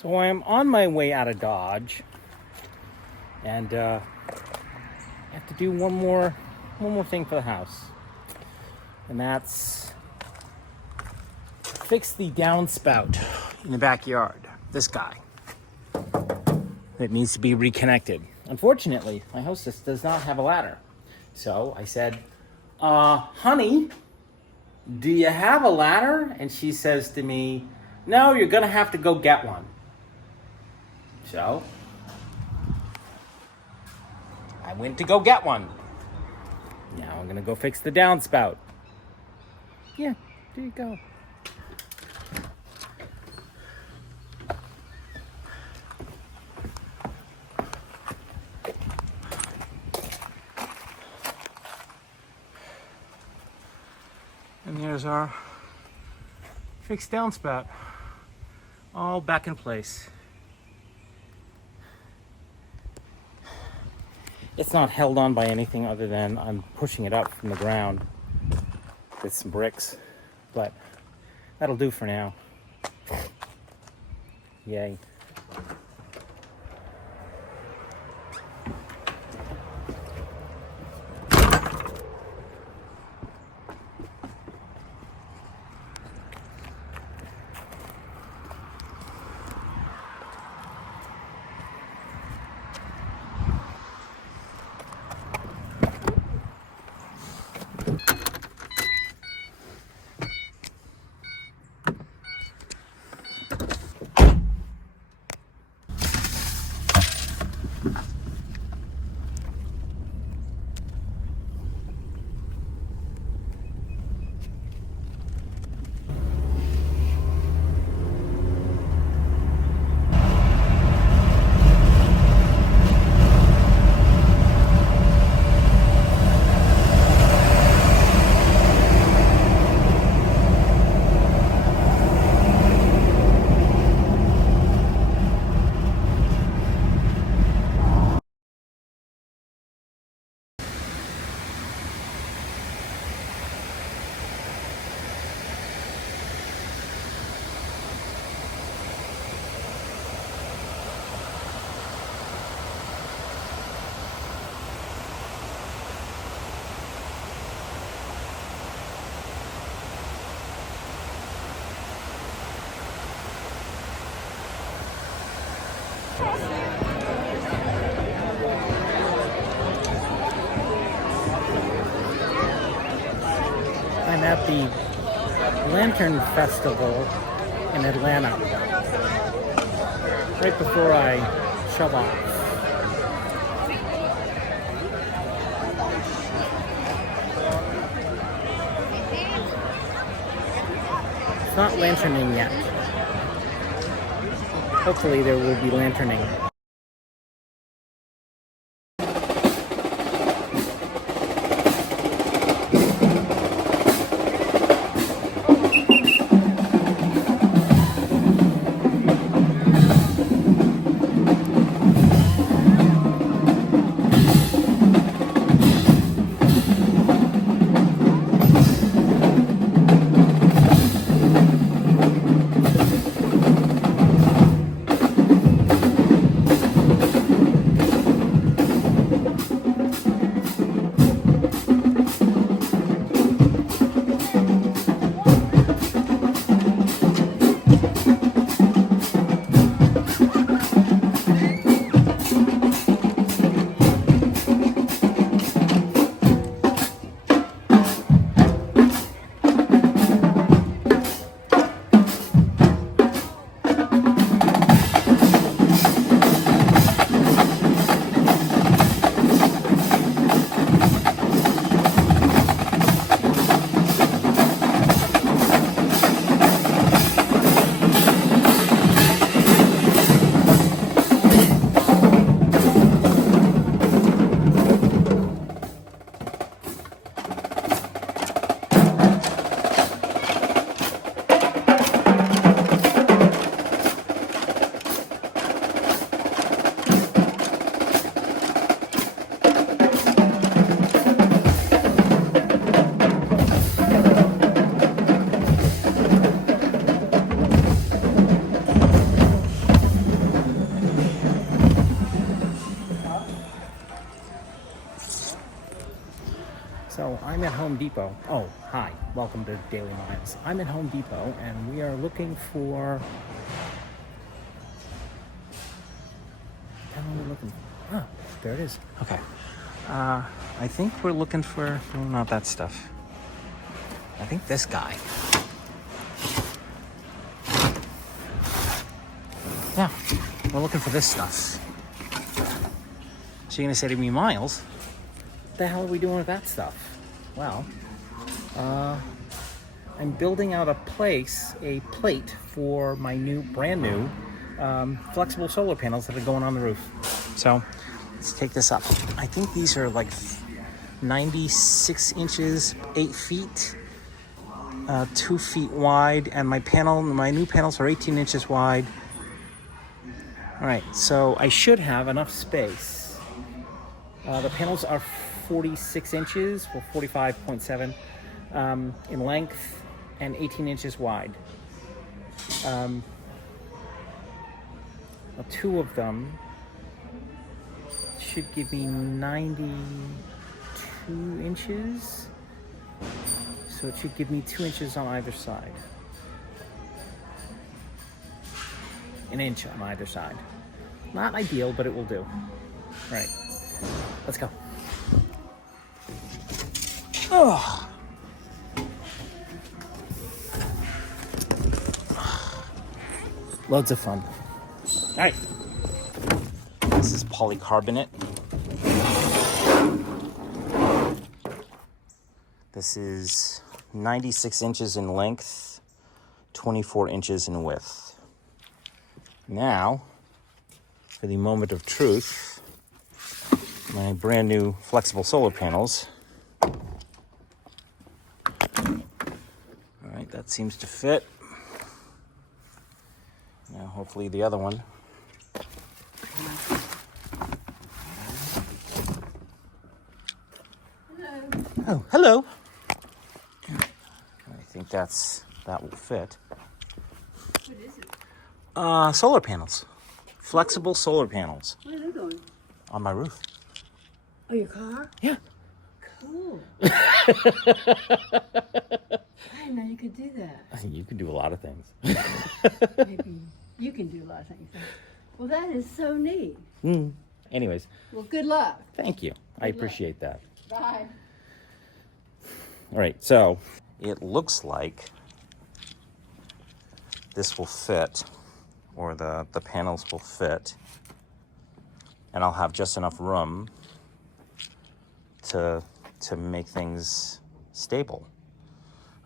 So I'm on my way out of Dodge, and I have to do one more thing for the house, and that's fix the downspout in the backyard. This guy. It needs to be reconnected. Unfortunately, my hostess does not have a ladder. So I said, honey, do you have a ladder? And she says to me, no, you're gonna have to go get one. So I went to go get one. Now I'm gonna go fix the downspout. Yeah, there you go. And there's our fixed downspout, all back in place. It's not held on by anything other than I'm pushing it up from the ground with some bricks, but that'll do for now. Yay. I'm at the Lantern Festival in Atlanta, right before I shove off. It's not lanterning yet. Hopefully there will be lanterning. Home Depot. Oh, hi. Welcome to Daily Miles. I'm at Home Depot, and we are looking for... What the hell are we looking for? Ah, there it is. Okay. I think we're looking for... Well, not that stuff. I think this guy. Yeah, we're looking for this stuff. So you're gonna say to me, Miles, what the hell are we doing with that stuff? Well, I'm building out a plate for my brand new flexible solar panels that are going on the roof. So let's take this up. I think these are like 96 inches, 8 feet, 2 feet wide, and my new panels are 18 inches wide. All right, so I should have enough space. The panels are 46 inches, or 45.7 in length, and 18 inches wide. Two of them should give me 92 inches. So it should give me 2 inches on either side. An inch on either side. Not ideal, but it will do. All right, let's go. Oh. Loads of fun. All right. This is polycarbonate. This is 96 inches in length, 24 inches in width. Now, for the moment of truth, my brand new flexible solar panels. All right, that seems to fit. Now, hopefully the other one. Hello. Oh, hello. I think that will fit. What is it? Solar panels. Flexible solar panels Where are they going? on my roof. Oh, your car? Yeah. Cool. I didn't know you could do that. You can do a lot of things. Maybe you can do a lot of things. Well, that is so neat. Anyways, Well, good luck. thank you. I appreciate that. Bye. All right, so it looks like this will fit, or the panels will fit, and I'll have just enough room to make things stable.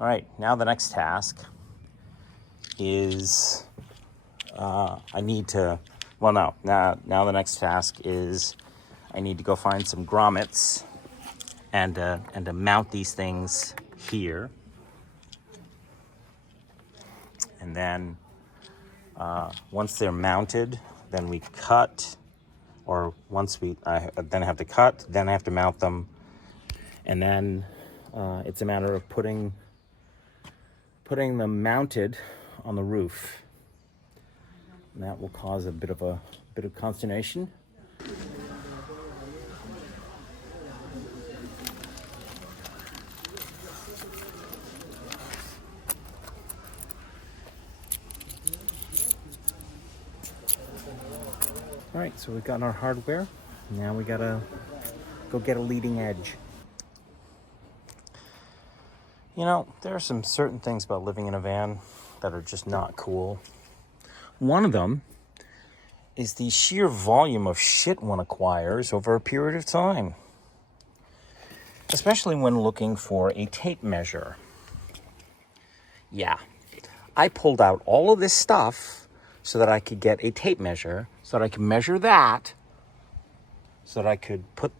All right, now the next task is now the next task is I need to go find some grommets and to mount these things here. And then once they're mounted, then we cut, or I then have to cut, then I have to mount them. And then it's a matter of putting them mounted on the roof. And that will cause a bit of consternation. All right, so we've got our hardware. Now we gotta go get a leading edge. You know, there are some certain things about living in a van that are just not cool. One of them is the sheer volume of shit one acquires over a period of time, especially when looking for a tape measure. Yeah, I pulled out all of this stuff so that I could get a tape measure, so that I could measure that, so that I could put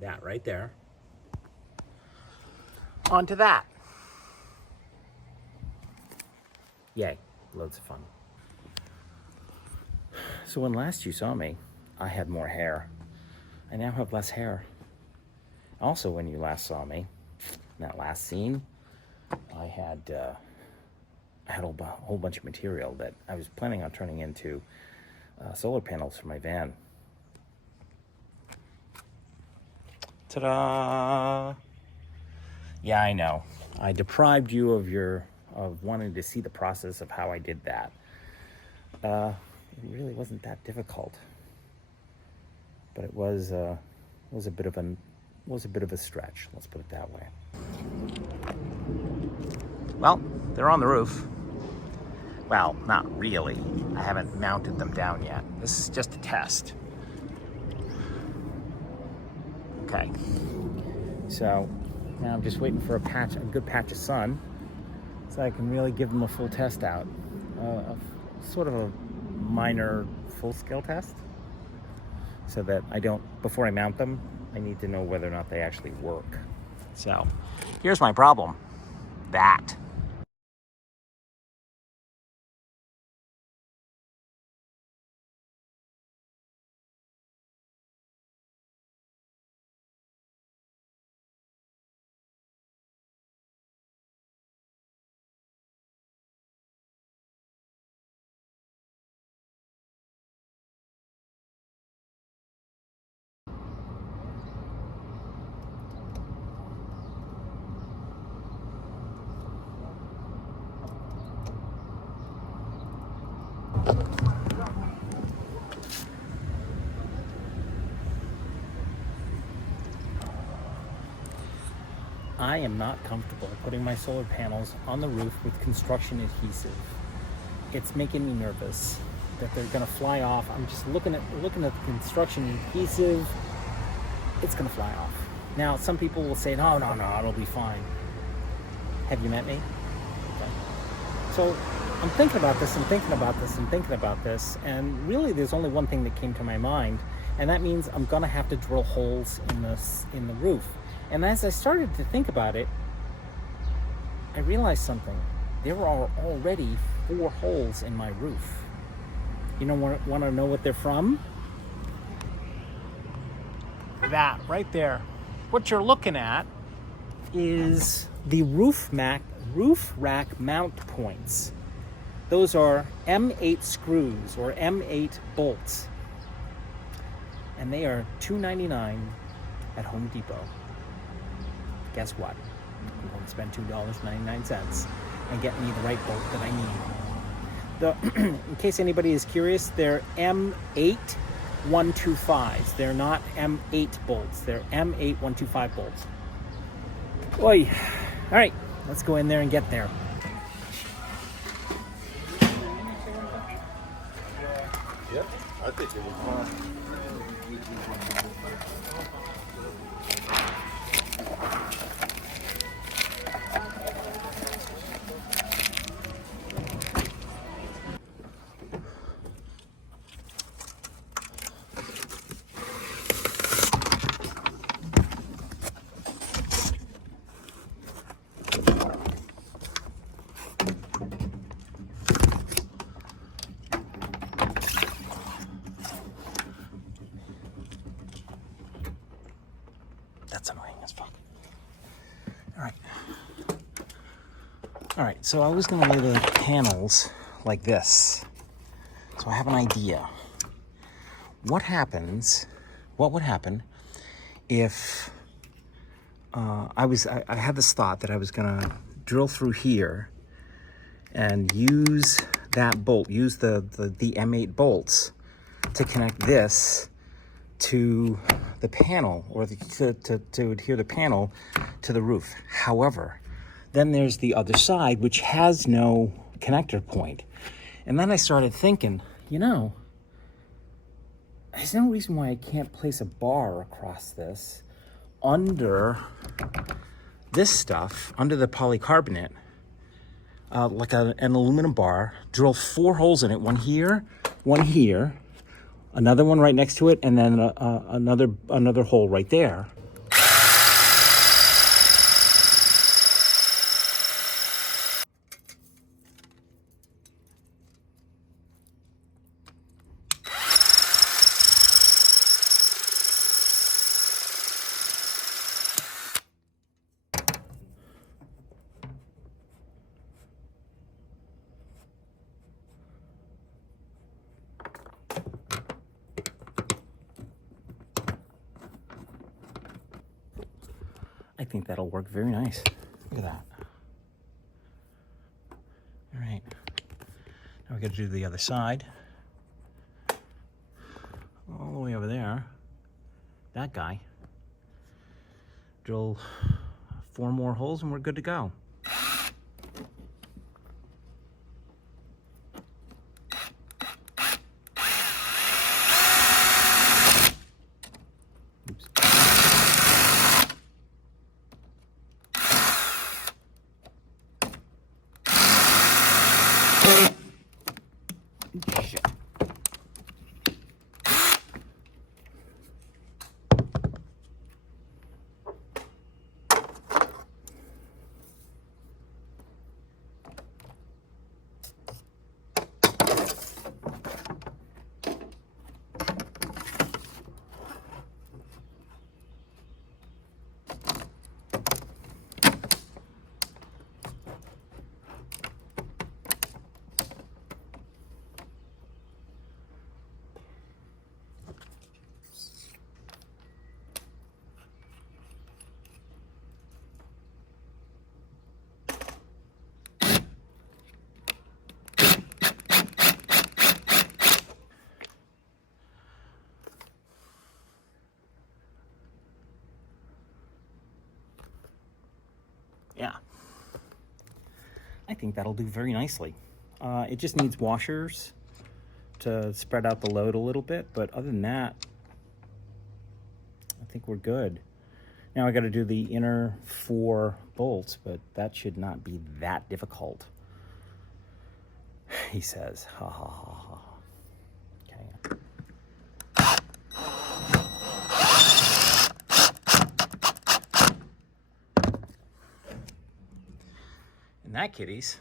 that right there, onto that. Yay, loads of fun. So when last you saw me, I had more hair. I now have less hair. Also, when you last saw me, in that last scene, I had a whole bunch of material that I was planning on turning into solar panels for my van. Ta-da! Yeah, I know. I deprived you of wanting to see the process of how I did that. It really wasn't that difficult, but it was a bit of a stretch. Let's put it that way. Well, they're on the roof. Well, not really. I haven't mounted them down yet. This is just a test. Okay. So now I'm just waiting for a good patch of sun, so I can really give them a full test out. Sort of a minor full-scale test, so that before I mount them, I need to know whether or not they actually work. So here's my problem. That. I am not comfortable putting my solar panels on the roof with construction adhesive. It's making me nervous that they're gonna fly off. I'm just looking at the construction adhesive. It's gonna fly off. Now, some people will say, no, it'll be fine. Have you met me? Okay. So I'm thinking about this, and really there's only one thing that came to my mind, and that means I'm gonna have to drill holes in the roof. And as I started to think about it, I realized something. There are already 4 holes in my roof. You want to know what they're from? That right there. What you're looking at is the roof rack mount points. Those are M8 screws or M8 bolts. And they are $2.99 at Home Depot. Guess what? I'm going to spend $2.99 and get me the right bolt that I need. In case anybody is curious, they're M8 125s. They're not M8 bolts. They're M8 125 bolts. Oi! All right, let's go in there and get there. Yep, I think it was fine. That's annoying as fuck. All right, so I was gonna lay the panels like this. So I have an idea. What would happen if I had this thought that I was gonna drill through here and use that bolt, use the M8 bolts to connect this to the panel, or to adhere the panel to the roof. However, then there's the other side, which has no connector point. And then I started thinking, there's no reason why I can't place a bar across this under this stuff, under the polycarbonate, like an aluminum bar, drill 4 holes in it, one here, another one right next to it, and then another hole right there. think that'll work very nice. Look at that. All right. Now we got to do the other side. All the way over there. That guy. Drill 4 more holes and we're good to go. Shit. Yeah, I think that'll do very nicely. It just needs washers to spread out the load a little bit, but other than that, I think we're good. Now I got to do the inner 4 bolts, but that should not be that difficult, he says. Ha ha ha ha. Okay. And that, kiddies,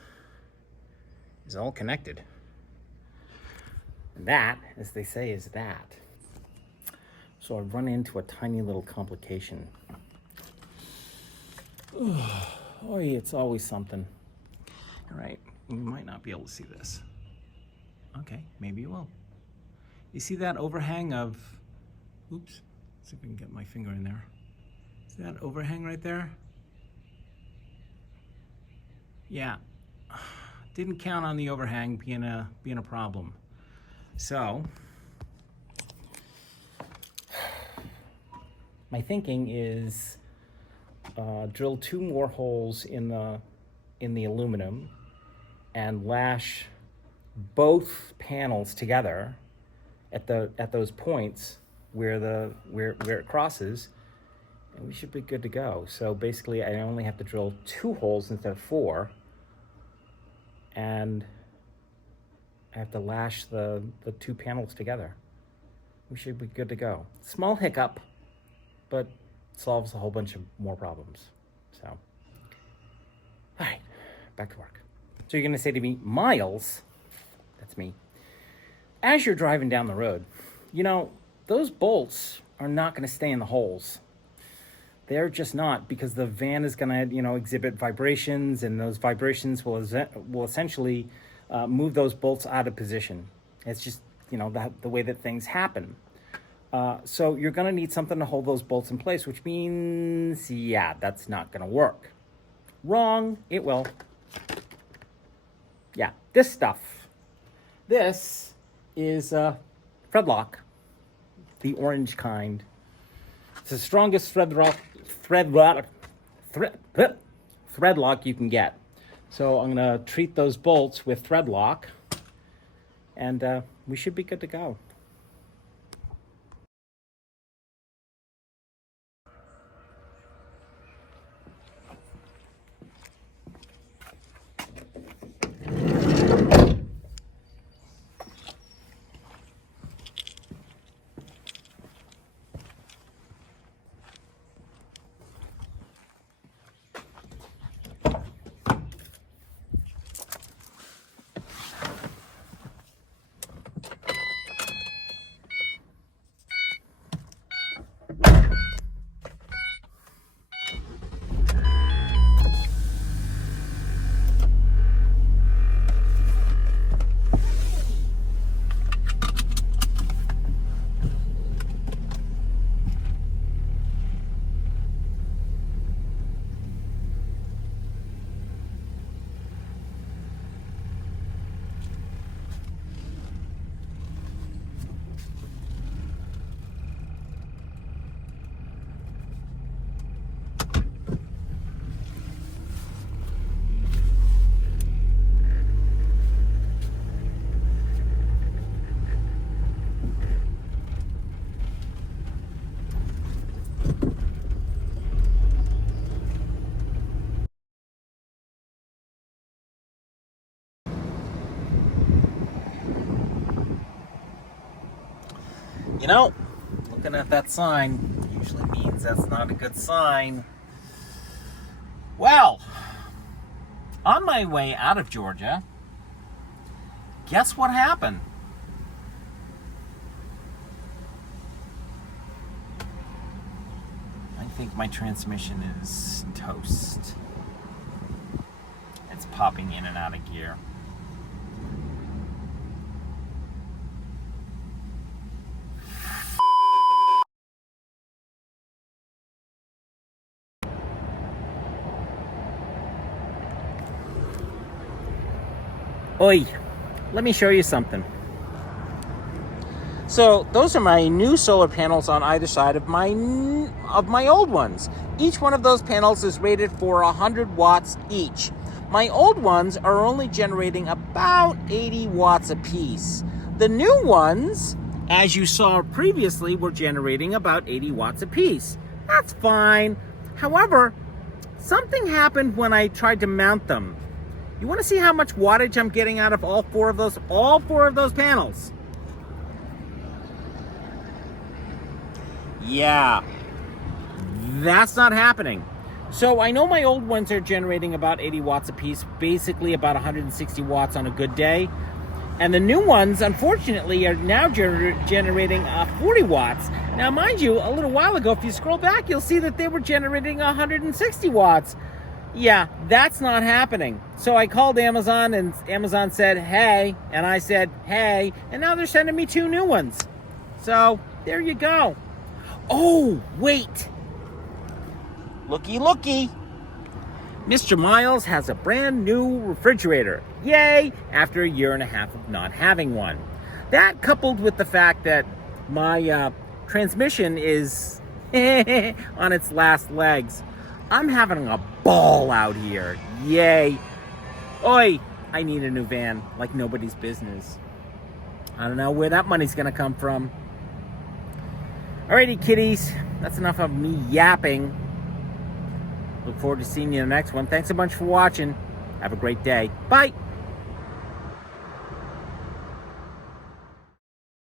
is all connected. And that, as they say, is that. So I've run into a tiny little complication. Oh, it's always something. All right, you might not be able to see this. Okay, maybe you will. You see that overhang of, oops, see if I can get my finger in there. See that overhang right there? Yeah, didn't count on the overhang being a problem. So, my thinking is drill 2 more holes in the aluminum and lash both panels together at those points where it crosses, and we should be good to go. So basically, I only have to drill 2 holes instead of 4, and I have to lash the 2 panels together. We should be good to go. Small hiccup, but solves a whole bunch of more problems. So, all right, back to work. So you're gonna say to me, Miles, that's me, as you're driving down the road, you know, those bolts are not gonna stay in the holes. They're just not, because the van is gonna, exhibit vibrations, and those vibrations will essentially move those bolts out of position. It's just, the way that things happen. So you're gonna need something to hold those bolts in place, which means, yeah, that's not gonna work. Wrong, it will. Yeah, this stuff. This is thread lock, the orange kind. It's the strongest thread lock you can get. So I'm gonna treat those bolts with thread lock, and we should be good to go. You know, looking at that sign usually means that's not a good sign. Well, on my way out of Georgia, guess what happened? I think my transmission is toast. It's popping in and out of gear. Oi, let me show you something. So those are my new solar panels on either side of my old ones. Each one of those panels is rated for 100 watts each. My old ones are only generating about 80 watts apiece. The new ones, as you saw previously, were generating about 80 watts apiece. That's fine. However, something happened when I tried to mount them. You want to see how much wattage I'm getting out of all four of those panels? Yeah, that's not happening. So I know my old ones are generating about 80 watts apiece, basically about 160 watts on a good day. And the new ones, unfortunately, are now generating 40 watts. Now, mind you, a little while ago, if you scroll back, you'll see that they were generating 160 watts. Yeah, that's not happening. So I called Amazon, and Amazon said, hey, and I said, hey, and now they're sending me two new ones. So there you go. Oh, wait. Looky, looky. Mr. Miles has a brand new refrigerator. Yay, after a year and a half of not having one. That, coupled with the fact that my transmission is on its last legs, I'm having a ball out here. Yay. Oi, I need a new van like nobody's business. I don't know where that money's gonna come from. Alrighty, kiddies, that's enough of me yapping. Look forward to seeing you in the next one. Thanks a bunch for watching. Have a great day. Bye.